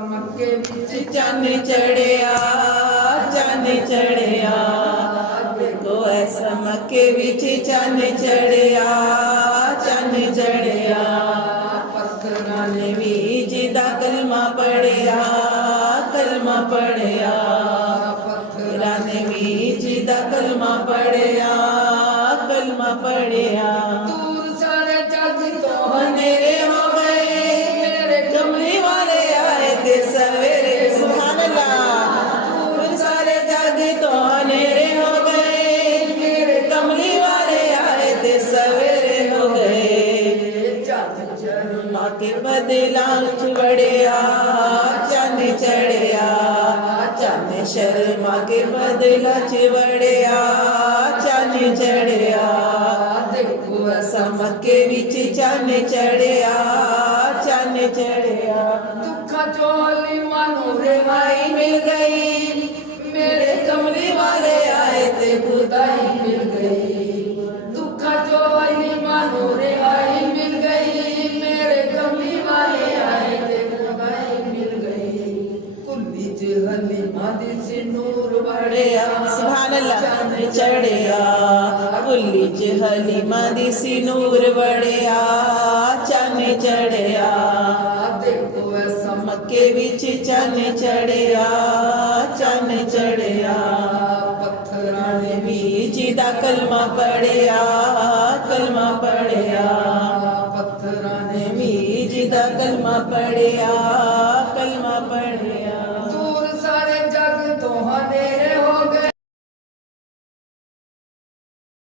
मक्के विच चन्न चढ़िया चन्न चढ़िया देखो ऐसा मक्के विच चन्न चढ़िया चन्न चढ़िया पत्थरां ने भी जिदा कलमा पढ़िया कलमा पढ़िया पत्थरां ने भी जिदा कलमा पढ़िया कलमा पढ़िया दूर सारे जग तो अंधेरे हो गए मेरे कमली वाले आए थे सवेरे सुभान अल्लाह दूर सारे जग तो अंधेरे हो गए मेरे कमली वाले आए थे सवेरे हो गए माँ के बदला बढ़िया चन्न चढ़िया चन्न शर्मा के बदला बढ़िया चन्न चढ़िया देखो ऐसा मक्के विच चन्न चढ़िया चन्न चढ़िया दुखा चोली मानो रे रिहाई मिल गई मेरे कमली वाले आए थे खुदाई मिल गई दुखा चोली मानो रे आई मिल गई मेरे कमली वाले आए थे खुदाई मिल गई कुल्ली जहली मादी से नूर बढ़िया सुभान अल्लाह चन्न चढ़िया कुल्ली च हलीमा दी सी नूर बढ़िया चन्न चढ़िया देखो ऐसा मक्के विच चन्न चढ़िया चन्न चढ़िया पत्थरां ने भी जिदा कलमा पढ़िया कलमा पढ़िया पत्थरां ने भी जिदा कलमा पढ़िया कलमा पढ़िया